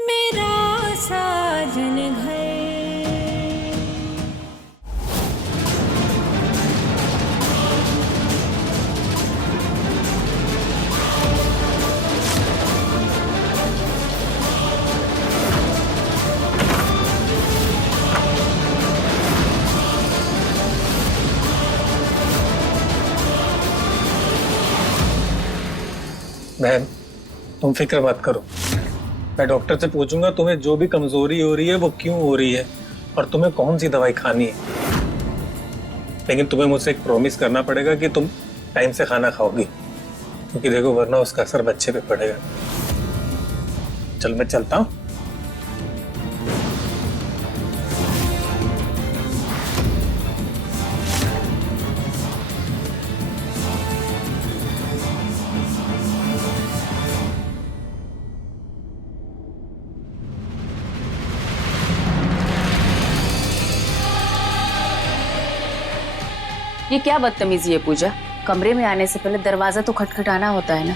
मेरा साजन घर। बहन, तुम फिक्र मत करो। मैं डॉक्टर से पूछूंगा तुम्हें जो भी कमजोरी हो रही है वो क्यों हो रही है और तुम्हें कौन सी दवाई खानी है। लेकिन तुम्हें मुझसे एक प्रॉमिस करना पड़ेगा कि तुम टाइम से खाना खाओगी, क्योंकि देखो वरना उसका असर बच्चे पे पड़ेगा। चल मैं चलता हूँ। ये क्या बदतमीजी है पूजा? कमरे में आने से पहले दरवाजा तो खटखटाना होता है ना।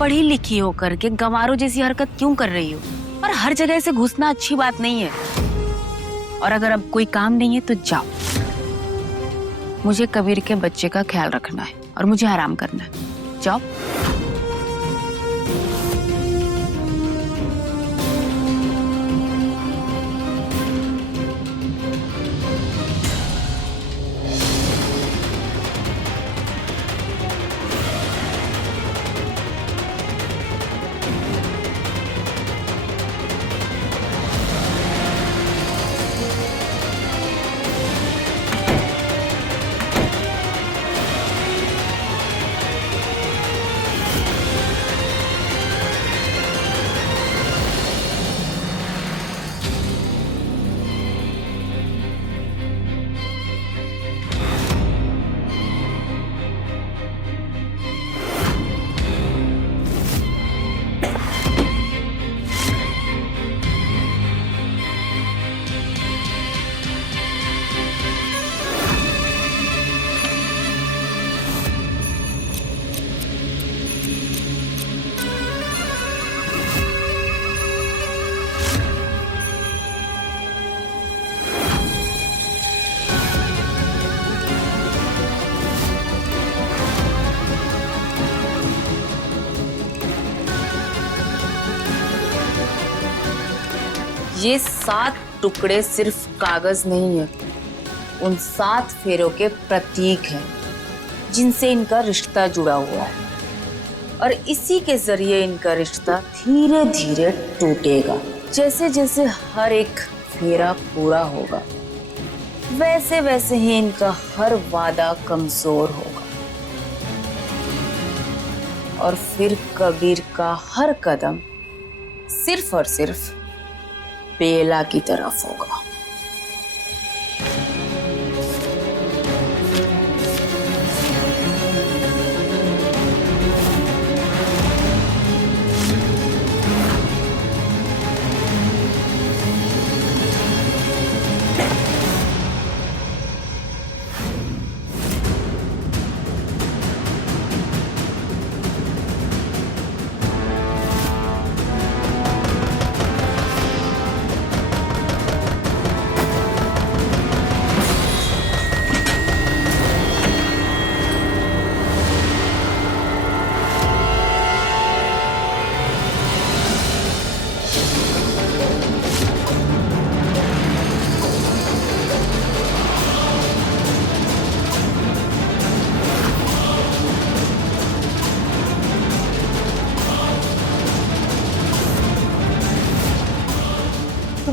पढ़ी लिखी होकर के गंवारों जैसी हरकत क्यों कर रही हो? और हर जगह से घुसना अच्छी बात नहीं है। और अगर अब कोई काम नहीं है तो जाओ। मुझे कबीर के बच्चे का ख्याल रखना है और मुझे आराम करना है। जाओ। ये 7 टुकड़े सिर्फ कागज नहीं है, उन 7 फेरों के प्रतीक हैं जिनसे इनका रिश्ता जुड़ा हुआ है। और इसी के जरिए इनका रिश्ता धीरे धीरे टूटेगा। जैसे जैसे हर एक फेरा पूरा होगा वैसे वैसे ही इनका हर वादा कमजोर होगा। और फिर कबीर का हर कदम सिर्फ और सिर्फ बेला की तरफ होगा।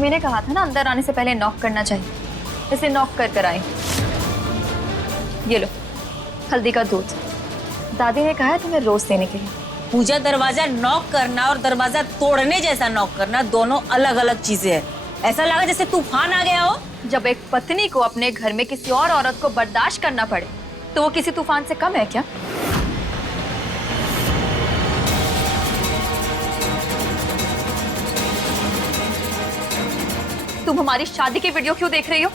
मैंने कहा था ना अंदर आने से पहले नॉक करना चाहिए, इसे नॉक कर कर आए। ये लो हल्दी का दूध, दादी ने कहा है तुम्हें रोज देने के लिए। पूजा, दरवाजा नॉक करना और दरवाजा तोड़ने जैसा नॉक करना दोनों अलग अलग चीजें हैं। ऐसा लगा जैसे तूफान आ गया हो। जब एक पत्नी को अपने घर में किसी और औरत को बर्दाश्त करना पड़े तो वो किसी तूफान से कम है क्या? तुम हमारी शादी की वीडियो क्यों देख रही हो?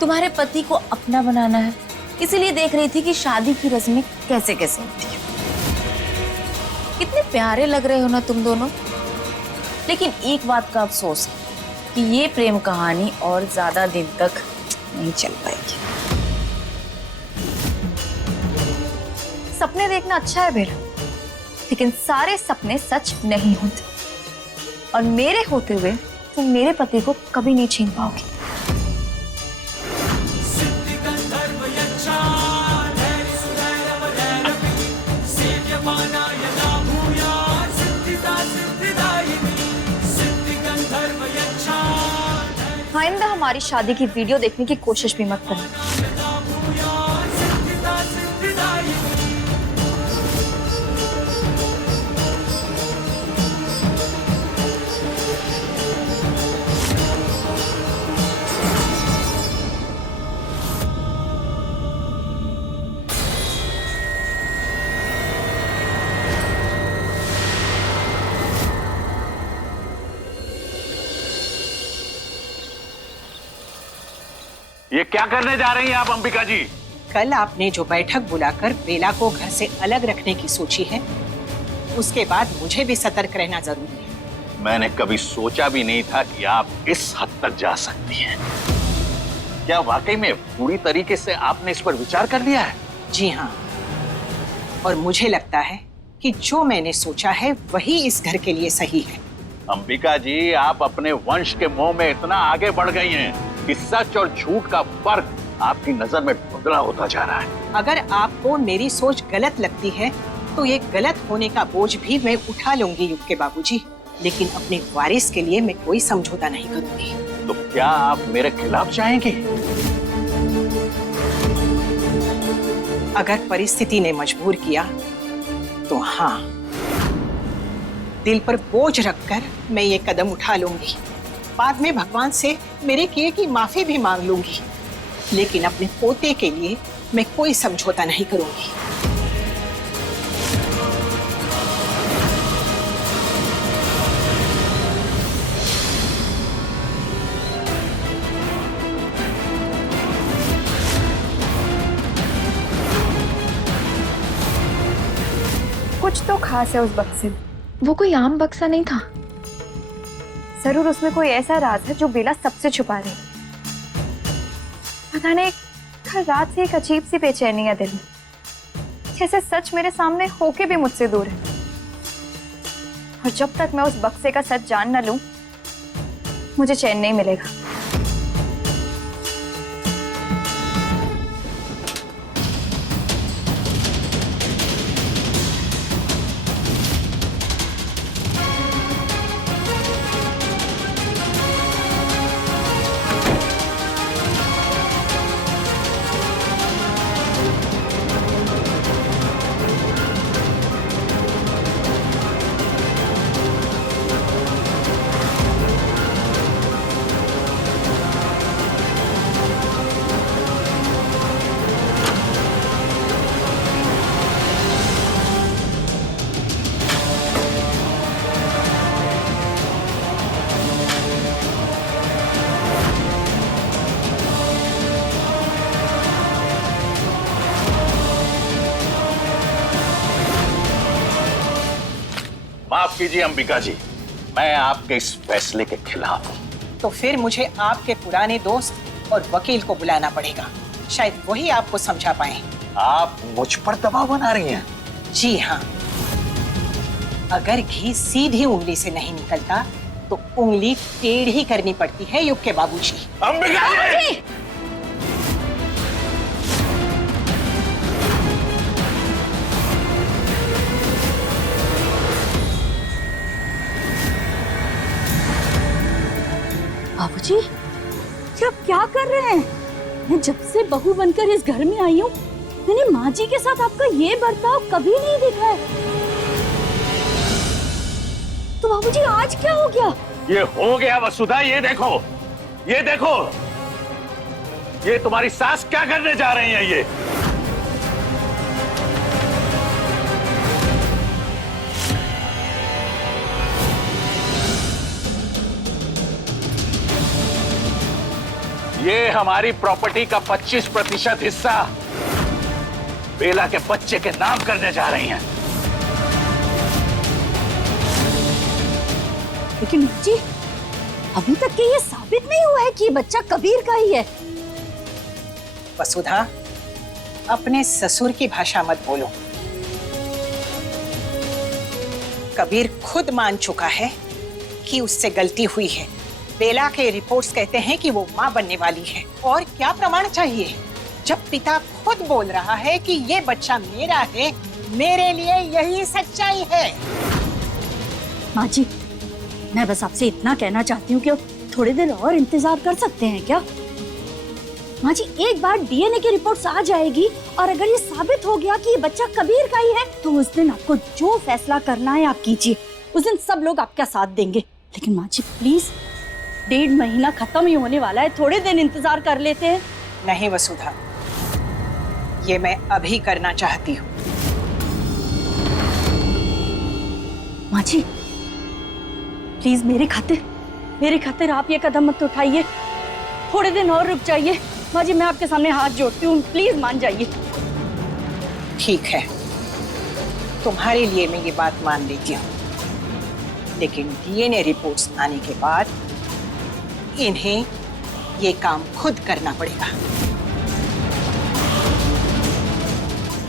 तुम्हारे पति को अपना बनाना है, इसीलिए देख रही थी कि शादी की रस्में कैसे कैसे होती है। कितने प्यारे लग रहे हो ना तुम दोनों। लेकिन एक बात का अफसोस है कि ये प्रेम कहानी और ज्यादा दिन तक नहीं चल पाएगी। सपने देखना अच्छा है बेरा, लेकिन सारे सपने सच नहीं होते, और मेरे होते हुए तुम मेरे पति को कभी नहीं छीन पाओगे। आइंदा हमारी शादी की वीडियो देखने की कोशिश भी मत करना। ये क्या करने जा रही हैं आप अंबिका जी? कल आपने जो बैठक बुलाकर बेला को घर से अलग रखने की सोची है, उसके बाद मुझे भी सतर्क रहना जरूरी है। मैंने कभी सोचा भी नहीं था कि आप इस हद तक जा सकती हैं। क्या वाकई में पूरी तरीके से आपने इस पर विचार कर लिया है? जी हाँ, और मुझे लगता है कि जो मैंने सोचा है वही इस घर के लिए सही है। अंबिका जी, आप अपने वंश के मोह में इतना आगे बढ़ गई हैं कि सच और झूठ का फर्क आपकी नजर में धुंधला होता जा रहा है। अगर आपको मेरी सोच गलत लगती है तो ये गलत होने का बोझ भी मैं उठा लूंगी युग के बाबूजी, लेकिन अपने वारिस के लिए मैं कोई समझौता नहीं करूंगी। तो क्या आप मेरे खिलाफ जाएंगी? अगर परिस्थिति ने मजबूर किया तो हाँ, दिल पर बोझ रखकर मैं ये कदम उठा लूंगी। बाद में भगवान से मेरे किए की माफी भी मांग लूंगी, लेकिन अपने पोते के लिए मैं कोई समझौता नहीं करूंगी। कुछ तो खास है उस बक्से में। वो कोई आम बक्सा नहीं था, जरूर उसमें कोई ऐसा राज है जो बेला सबसे छुपा रही। पता नहीं, कल रात से एक अजीब सी बेचैनी है दिल में, जैसे सच मेरे सामने होके भी मुझसे दूर है। और जब तक मैं उस बक्से का सच जान न लूं, मुझे चैन नहीं मिलेगा। माफ कीजिए अंबिका जी, मैं आपके इस फैसले के खिलाफ हूं। तो फिर मुझे आपके पुराने दोस्त और वकील को बुलाना पड़ेगा, शायद वही आपको समझा पाए। आप मुझ पर दबाव बना रही हैं? जी हाँ, अगर घी सीधी उंगली से नहीं निकलता तो उंगली टेढ़ी करनी पड़ती है युग के बाबूजी। अंबिका जी! बाबूजी, ये आप क्या कर रहे हैं? मैं जब से बहू बनकर इस घर में आई हूँ, मैंने माँ जी के साथ आपका ये बर्ताव कभी नहीं देखा है। तो बाबूजी आज क्या हो गया? ये हो गया वसुधा, ये देखो, ये देखो, ये तुम्हारी सास क्या करने जा रही है। ये हमारी प्रॉपर्टी का 25% हिस्सा बेला के बच्चे के नाम करने जा रही हैं। लेकिन माँ जी, अभी तक के ये साबित नहीं हुआ है कि ये बच्चा कबीर का ही है। वसुधा, अपने ससुर की भाषा मत बोलो। कबीर खुद मान चुका है कि उससे गलती हुई है। बेला के रिपोर्ट्स कहते हैं कि वो मां बनने वाली है। और क्या प्रमाण चाहिए जब पिता खुद बोल रहा है कि ये बच्चा मेरा है, मेरे लिए यही सच्चाई है। माँ जी, मैं बस आपसे इतना कहना चाहती हूँ कि अब थोड़ी देर और इंतजार कर सकते हैं क्या? माँ जी, एक बार डीएनए की रिपोर्ट्स आ जाएगी और अगर ये साबित हो गया कि ये बच्चा कबीर का ही है, तो उस दिन आपको जो फैसला करना है आप कीजिए। उस दिन सब लोग आपका साथ देंगे। लेकिन माँ जी प्लीज, 1.5 महीना खत्म ही होने वाला है, थोड़े दिन इंतजार कर लेते हैं। नहीं वसुधा, ये मैं अभी करना चाहती हूँ। माँ जी प्लीज, मेरे खातिर आप ये कदम मत उठाइए। थोड़े दिन और रुक जाइए। माँ जी, मैं आपके सामने हाथ जोड़ती हूँ, प्लीज मान जाइए। ठीक है, तुम्हारे लिए मैं ये बात मान लेती हूँ, लेकिन डीएनए रिपोर्ट्स आने के बाद इन्हें ये काम खुद करना पड़ेगा।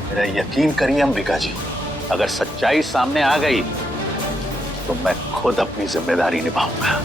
मेरा यकीन करिए अंबिका जी, अगर सच्चाई सामने आ गई तो मैं खुद अपनी जिम्मेदारी निभाऊंगा।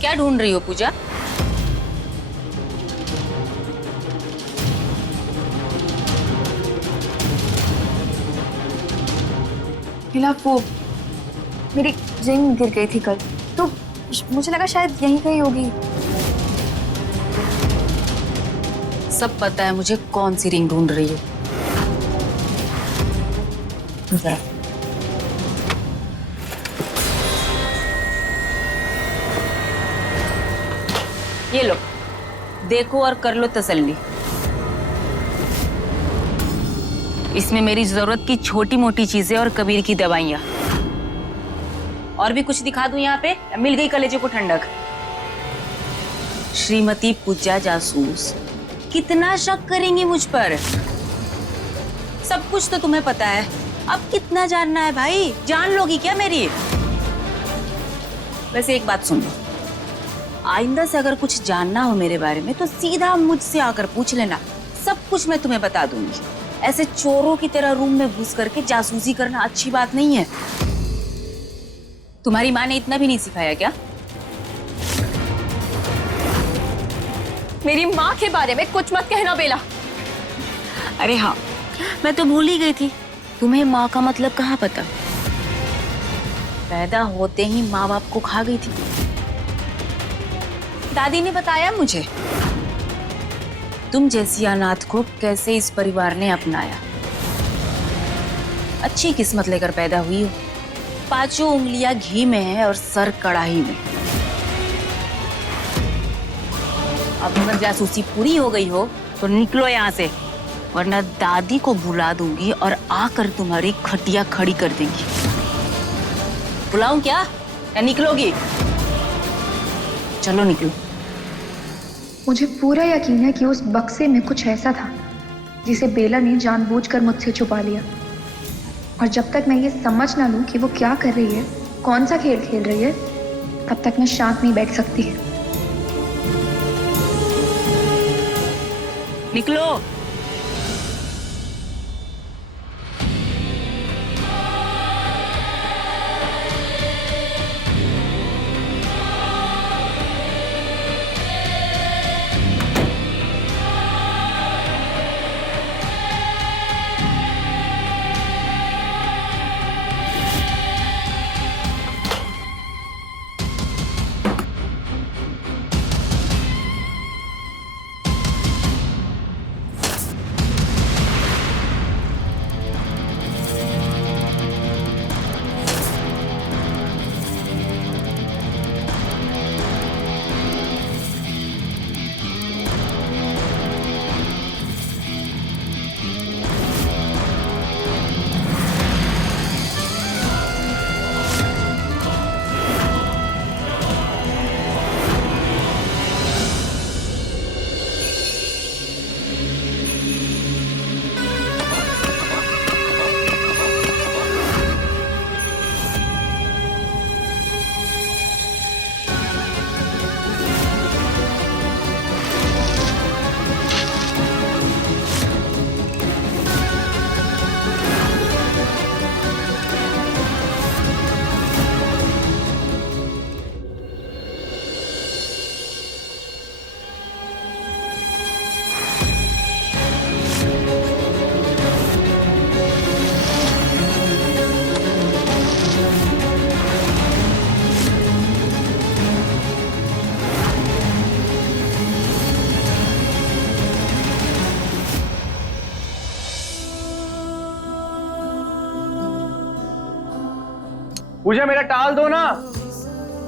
क्या ढूंढ रही हो पूजा? हिला, वो मेरी रिंग गिर गई थी कल, तो मुझे लगा शायद यहीं कहीं होगी। सब पता है मुझे कौन सी रिंग ढूंढ रही हो। ये लो, देखो और कर लो तसल्ली। इसमें मेरी जरूरत की छोटी मोटी चीजें और कबीर की दवाइयां। और भी कुछ दिखा दूं यहाँ पे? मिल गई कलेजे को ठंडक। श्रीमती पूजा जासूस, कितना शक करेंगी मुझ पर? सब कुछ तो तुम्हें पता है, अब कितना जानना है भाई? जान लोगी क्या मेरी? वैसे एक बात सुन लो, आइंदा से अगर कुछ जानना हो मेरे बारे में तो सीधा मुझसे आकर पूछ लेना, सब कुछ मैं तुम्हें बता दूंगी। ऐसे चोरों की तरह रूम में घुस करके जासूसी करना अच्छी बात नहीं है। तुम्हारी माँ ने इतना भी नहीं सिखाया क्या? मेरी माँ के बारे में कुछ मत कहना बेला। अरे हाँ, मैं तो भूल ही गई थी, तुम्हें माँ का मतलब कहाँ पता? पैदा होते ही माँ बाप को खा गई थी। दादी ने बताया मुझे तुम जैसी अनाथ को कैसे इस परिवार ने अपनाया। अच्छी किस्मत लेकर पैदा हुई हो, पांचों उंगलियां घी में है और सर कढ़ाई में। अब अगर जासूसी पूरी हो गई हो तो निकलो यहाँ से, वरना दादी को बुला दूंगी और आकर तुम्हारी खटिया खड़ी कर देंगी। बुलाऊं क्या या निकलोगी? चलो निकलो। मुझे पूरा यकीन है कि उस बक्से में कुछ ऐसा था जिसे बेला ने जानबूझकर मुझसे छुपा लिया, और जब तक मैं ये समझ ना लूं कि वो क्या कर रही है, कौन सा खेल खेल रही है, तब तक मैं शांत नहीं बैठ सकती। निकलो। पूजा मेरा टाल दो ना।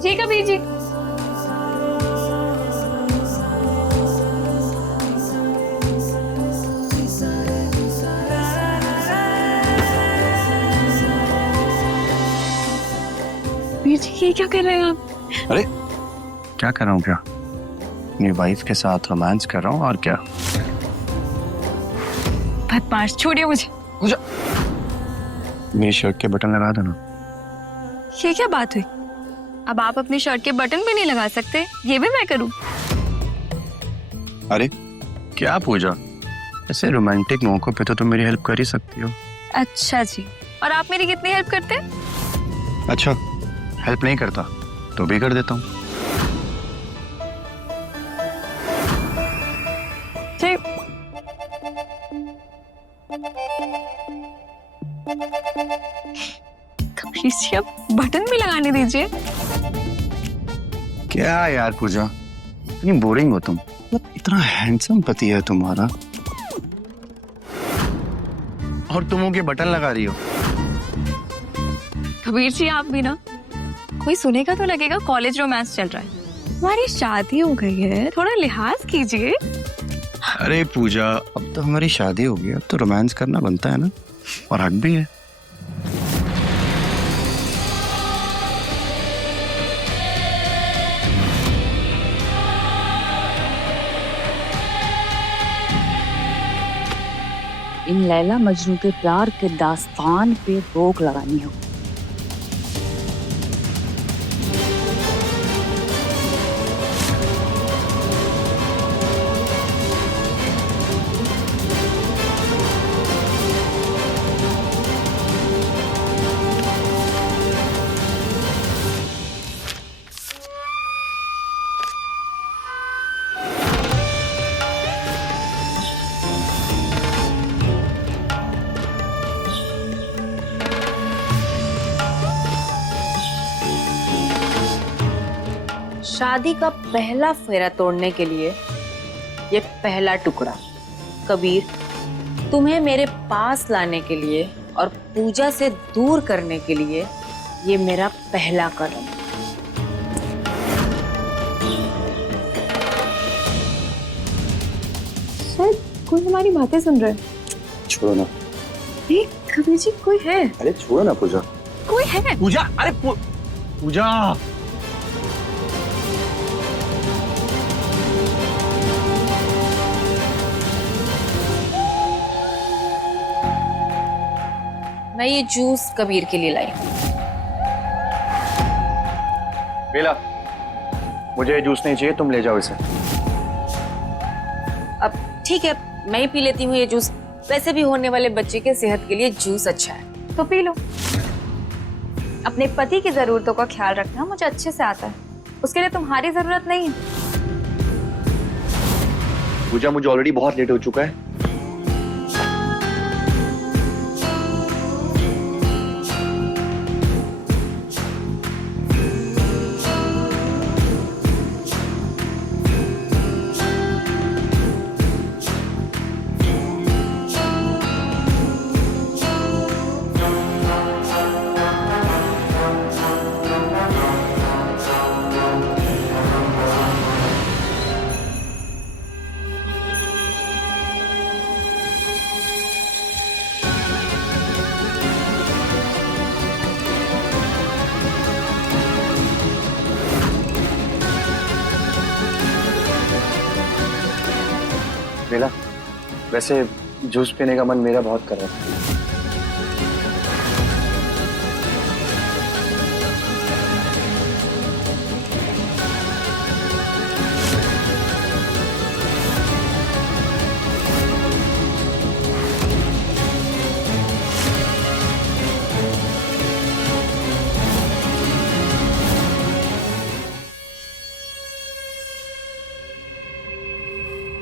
जी कबीर जी। कबीर जी ये क्या कर रहे हैं आप? अरे क्या कर रहा हूँ, क्या अपनी वाइफ के साथ रोमांस कर रहा हूँ और क्या। बदमाश, छोड़िए मुझे। पूजा मेरी शर्ट के बटन लगा देना। ये क्या बात हुई? अब आप अपनी शर्ट के बटन भी नहीं लगा सकते, ये भी मैं करूं? अरे क्या पूजा, ऐसे रोमांटिक मौकों पे तो तुम मेरी हेल्प कर ही सकती हो। अच्छा जी, और आप मेरी कितनी हेल्प करते हैं? अच्छा, हेल्प नहीं करता तो भी कर देता हूँ। ठीक। कबीर जी अब बटन भी लगाने दीजिए। क्या यार पूजा, इतनी बोरिंग हो तुम। इतना हैंडसम पति है तुम्हारा और तुम के बटन लगा रही हो। कबीर जी आप भी ना, कोई सुनेगा तो लगेगा कॉलेज रोमांस चल रहा है। हमारी शादी हो गई है, थोड़ा लिहाज कीजिए। अरे पूजा, अब तो हमारी शादी हो गई, अब तो रोमांस करना बनता है ना, और हक भी है। इन लैला मजनू के प्यार के दास्तान पे रोक लगानी हो। शादी का पहला फेरा तोड़ने के लिए ये पहला टुकड़ा, कबीर, तुम्हें मेरे पास लाने के लिए और पूजा से दूर करने के लिए ये मेरा पहला कदम। शायद कोई हमारी बातें सुन रहा है। छोड़ो ना। कबीर जी कोई है। अरे छोड़ो ना पूजा। कोई है। पूजा, अरे पूजा। मैं ये जूस कबीर के लिए लाई। बेला, मुझे जूस नहीं चाहिए, तुम ले जाओ इसे। अब ठीक है, मैं ही पी लेती हूँ ये जूस। वैसे भी होने वाले बच्चे के सेहत के लिए जूस अच्छा है। तो पी लो। अपने पति की जरूरतों का ख्याल रखना मुझे अच्छे से आता है, उसके लिए तुम्हारी जरूरत नहीं है। पूजा, मुझे ऑलरेडी बहुत लेट हो चुका है। बेला, वैसे जूस पीने का मन मेरा बहुत कर रहा था।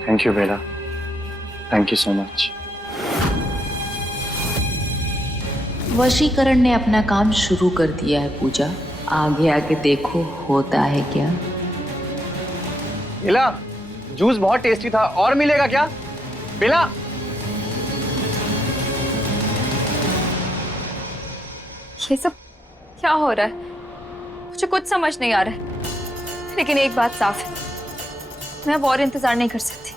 Thank you Bela, thank you so much. वशीकरण ने अपना काम शुरू कर दिया है पूजा, आगे आगे देखो होता है क्या। बेला, जूस बहुत टेस्टी था, और मिलेगा क्या? बेला, क्या हो रहा है मुझे कुछ समझ नहीं आ रहा है। लेकिन एक बात साफ है, मैं अब और इंतजार नहीं कर सकती,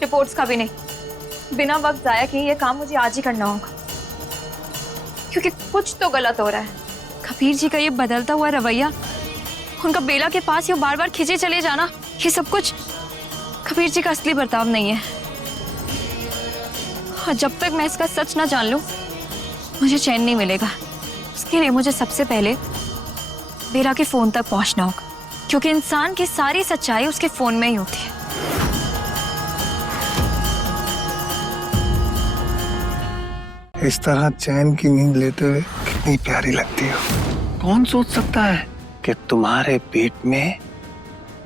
रिपोर्ट्स का भी नहीं। बिना वक्त जाया किए ये काम मुझे आज ही करना होगा, क्योंकि कुछ तो गलत हो रहा है। कबीर जी का ये बदलता हुआ रवैया, उनका बेला के पास ये बार बार खिंचे चले जाना, ये सब कुछ कबीर जी का असली बर्ताव नहीं है। और जब तक मैं इसका सच ना जान लूं, मुझे चैन नहीं मिलेगा। उसके लिए मुझे सबसे पहले बेला के फोन तक पहुंचना होगा, क्योंकि इंसान की सारी सच्चाई उसके फोन में ही होती है। इस तरह चैन की नींद लेते हुए कितनी प्यारी लगती हो। कौन सोच सकता है कि तुम्हारे पेट में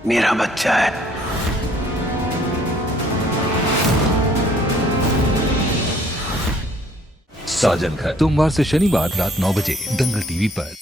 मेरा बच्चा है। साजन घर सोमवार से शनिवार रात 9 बजे दंगल टीवी पर।